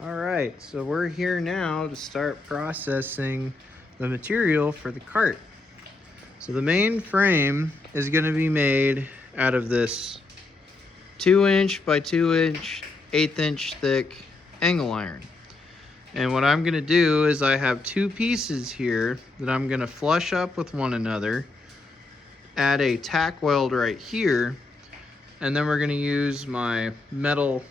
All right, so we're here now to start processing the material for the cart. So the main frame is going to be made out of this 2" by 2" 1/8" thick angle iron. And what I'm going to do is I have two pieces here that I'm going to flush up with one another, add a tack weld right here, and then we're going to use my metal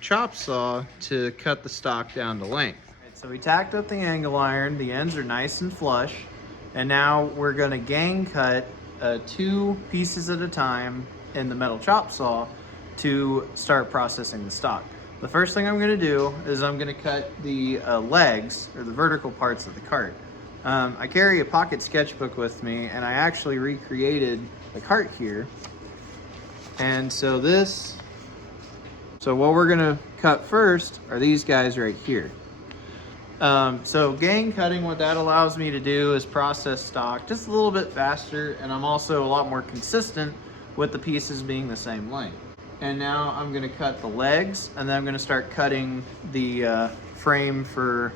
chop saw to cut the stock down to length. Right, so we tacked up the angle iron, the ends are nice and flush, and now we're going to gang cut 2 pieces at a time in the metal chop saw to start processing the stock. The first thing I'm going to do is I'm going to cut the legs, or the vertical parts of the cart. I carry a pocket sketchbook with me, and I actually recreated the cart here. And so what we're gonna cut first are these guys right here. So gang cutting, what that allows me to do is process stock just a little bit faster, and I'm also a lot more consistent with the pieces being the same length. And now I'm gonna cut the legs, and then I'm gonna start cutting the frames for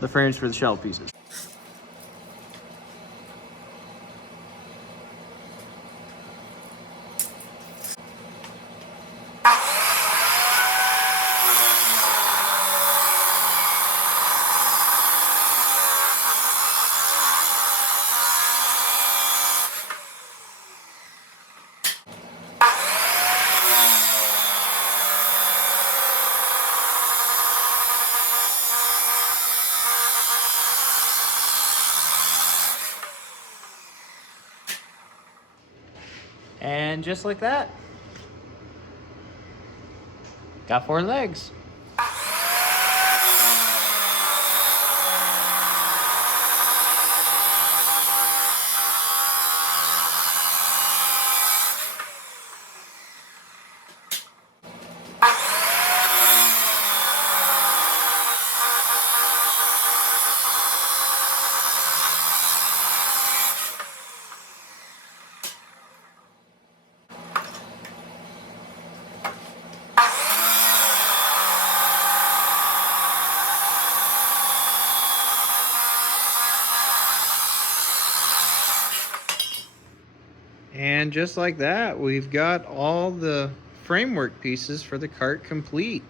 the shell pieces. And just like that, got 4 legs. And just like that, we've got all the framework pieces for the cart complete.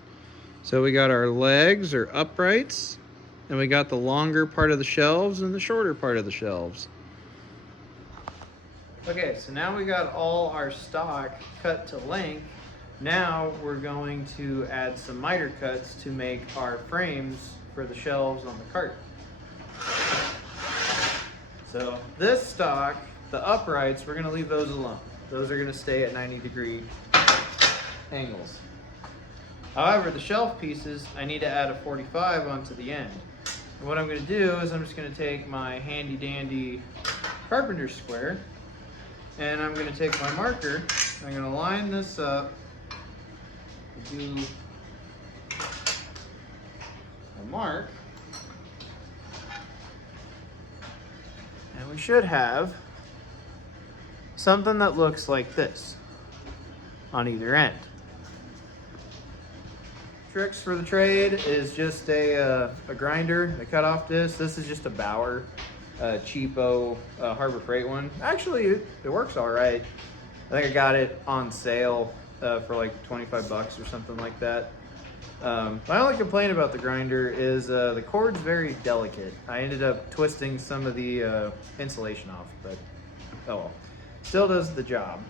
So we got our legs or uprights, and we got the longer part of the shelves and the shorter part of the shelves. Okay, so now we got all our stock cut to length. Now we're going to add some miter cuts to make our frames for the shelves on the cart. So this stock, the uprights, we're going to leave those alone. Those are going to stay at 90-degree angles. However, the shelf pieces, I need to add a 45 onto the end. And what I'm going to do is I'm just going to take my handy dandy carpenter square, and I'm going to take my marker, I'm going to line this up, do a mark, and we should have something that looks like this on either end. Tricks for the trade is just a grinder, a cutoff disc. This is just a Bauer cheapo Harbor Freight one. Actually, it works all right. I think I got it on sale for like 25 bucks or something like that. My only complaint about the grinder is the cord's very delicate. I ended up twisting some of the insulation off, but oh well. Still does the job.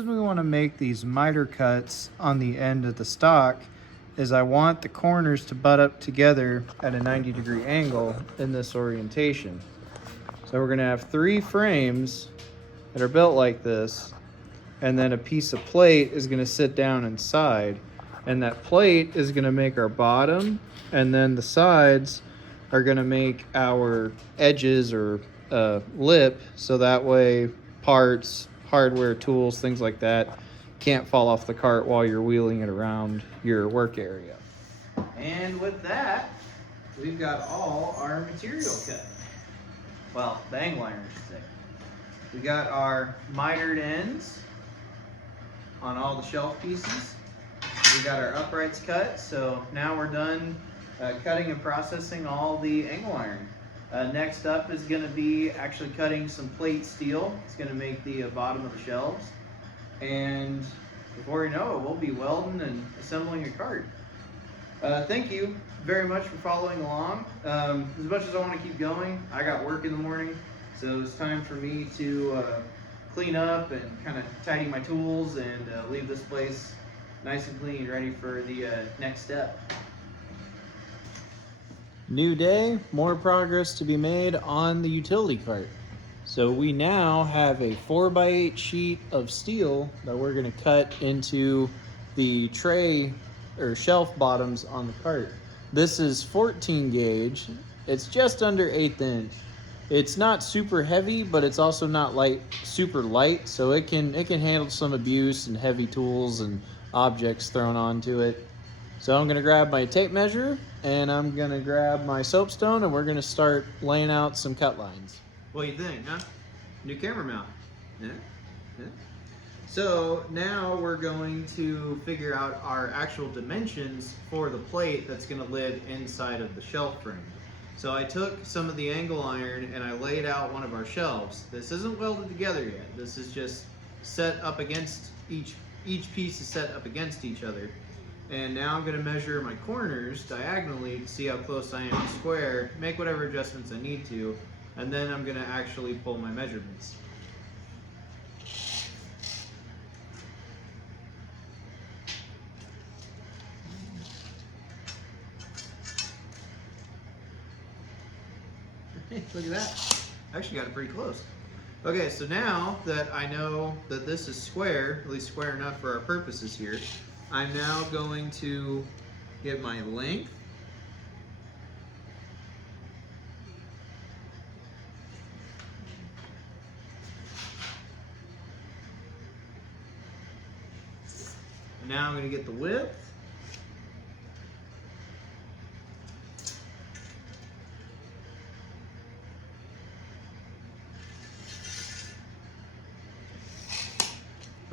reason we want to make these miter cuts on the end of the stock is I want the corners to butt up together at a 90-degree angle in this orientation. So we're going to have 3 frames that are built like this, and then a piece of plate is going to sit down inside, and that plate is going to make our bottom, and then the sides are going to make our edges or lip, so that way parts, hardware, tools, things like that can't fall off the cart while you're wheeling it around your work area. And with that, we've got all our material cut. Well, the angle iron, I should say. We got our mitered ends on all the shelf pieces. We got our uprights cut, so now we're done cutting and processing all the angle iron. Next up is going to be actually cutting some plate steel. It's going to make the bottom of the shelves. And before you know it, we'll be welding and assembling a cart. Thank you very much for following along. As much as I want to keep going, I got work in the morning, so it's time for me to clean up and kind of tidy my tools and leave this place nice and clean, ready for the next step. New day, more progress to be made on the utility cart. So we now have a 4x8 sheet of steel that we're going to cut into the tray or shelf bottoms on the cart. This is 14 gauge. It's just under 1/8 inch. It's not super heavy, but it's also not super light, so it can handle some abuse and heavy tools and objects thrown onto it. So I'm gonna grab my tape measure and I'm gonna grab my soapstone and we're gonna start laying out some cut lines. What do you think, huh? New camera mount. Yeah? Yeah. So now we're going to figure out our actual dimensions for the plate that's gonna live inside of the shelf frame. So I took some of the angle iron and I laid out one of our shelves. This isn't welded together yet. This is just set up against each piece is set up against each other. And now I'm going to measure my corners diagonally to see how close I am to square, make whatever adjustments I need to, and then I'm going to actually pull my measurements. Hey, look at that. I actually got it pretty close. Okay, so now that I know that this is square, at least square enough for our purposes here, I'm now going to get my length. And now I'm going to get the width.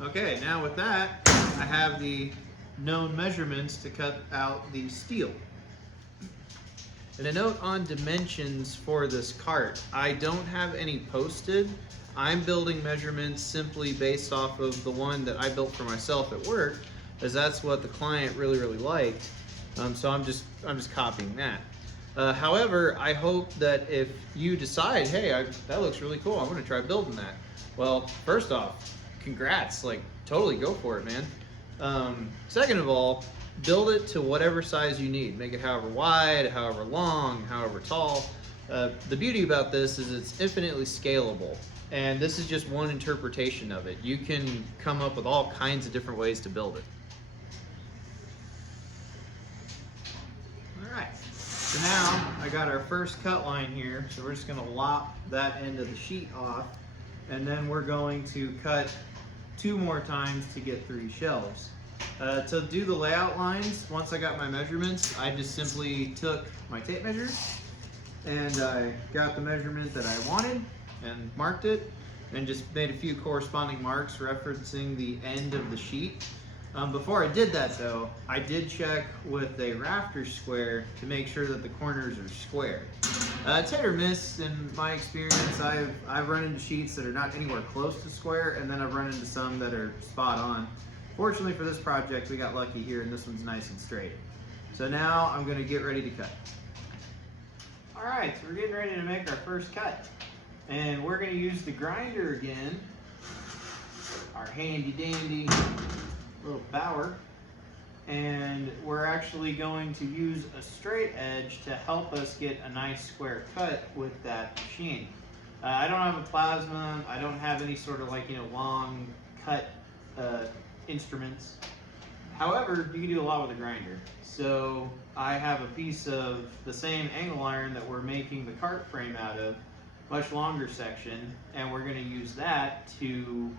Okay, now with that, I have the known measurements to cut out the steel. And a note on dimensions for this cart. I don't have any posted. I'm building measurements simply based off of the one that I built for myself at work, as that's what the client really liked. So I'm just copying that. However, I hope that if you decide, hey, that looks really cool, I'm gonna try building that. Well, first off, congrats, like totally go for it, man. Second of all, build it to whatever size you need. Make it however wide, however long, however tall. The beauty about this is it's infinitely scalable, and this is just one interpretation of it. You can come up with all kinds of different ways to build it. All right, so now I got our first cut line here, so we're just gonna lop that end of the sheet off, and then we're going to cut 2 more times to get 3 shelves. To do the layout lines, once I got my measurements, I just simply took my tape measure and I got the measurement that I wanted and marked it and just made a few corresponding marks referencing the end of the sheet. Before I did that though, I did check with a rafter square to make sure that the corners are square. It's hit or miss in my experience. I've run into sheets that are not anywhere close to square, and then I've run into some that are spot on. Fortunately for this project, we got lucky here and this one's nice and straight. So now I'm gonna get ready to cut. All right, so we're getting ready to make our first cut. And we're gonna use the grinder again. our handy dandy little bower. And we're actually going to use a straight edge to help us get a nice square cut with that machine. I don't have a plasma, I don't have any sort of long cut instruments. However, you can do a lot with a grinder. So I have a piece of the same angle iron that we're making the cart frame out of, much longer section, and we're going to use that to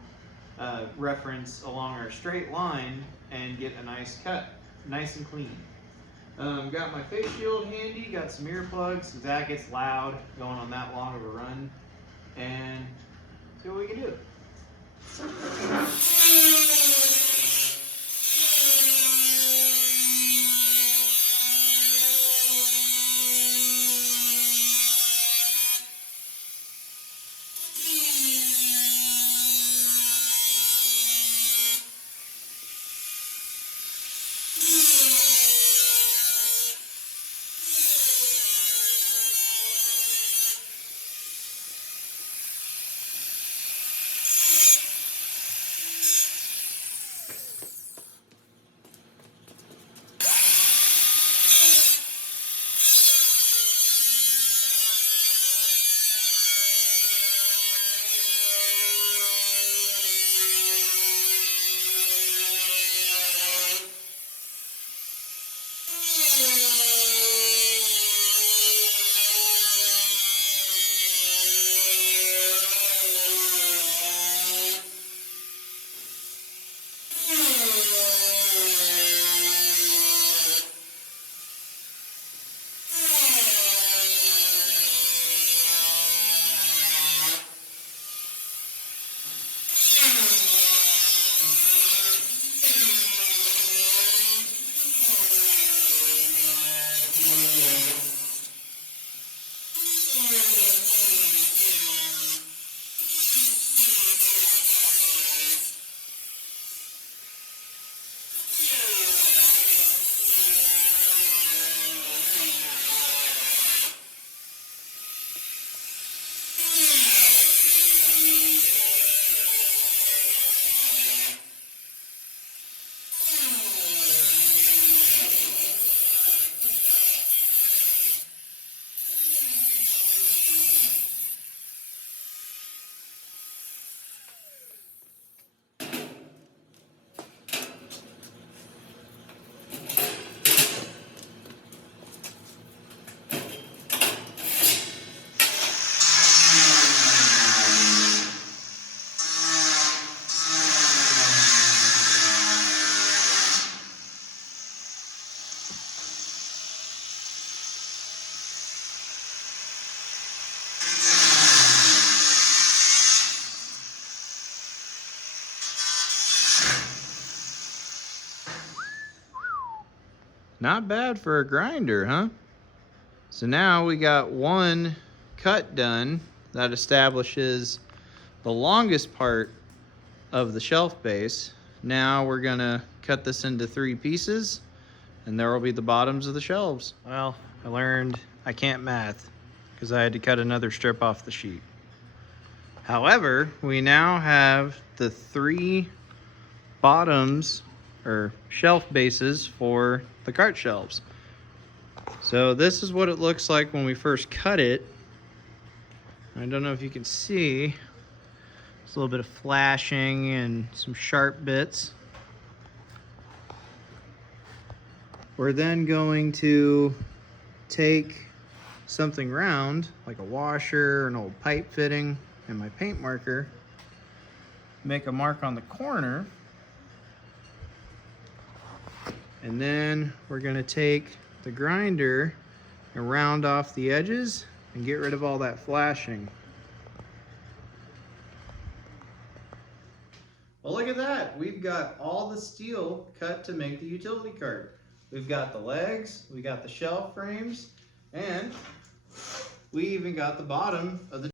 reference along our straight line and get a nice cut, nice and clean. Got my face shield handy, got some earplugs, because that gets loud going on that long of a run, and see what we can do. Not bad for a grinder, huh? So now we got one cut done that establishes the longest part of the shelf base. Now we're gonna cut this into 3 pieces, and there will be the bottoms of the shelves. Well, I learned I can't math because I had to cut another strip off the sheet. However, we now have the 3 bottoms or shelf bases for the cart shelves. So this is what it looks like when we first cut it. I don't know if you can see, there's a little bit of flashing and some sharp bits. We're then going to take something round, like a washer, an old pipe fitting, and my paint marker, make a mark on the corner, and then we're going to take the grinder and round off the edges and get rid of all that flashing. Well, look at that. We've got all the steel cut to make the utility cart. We've got the legs, we got the shelf frames, and we even got the bottom of the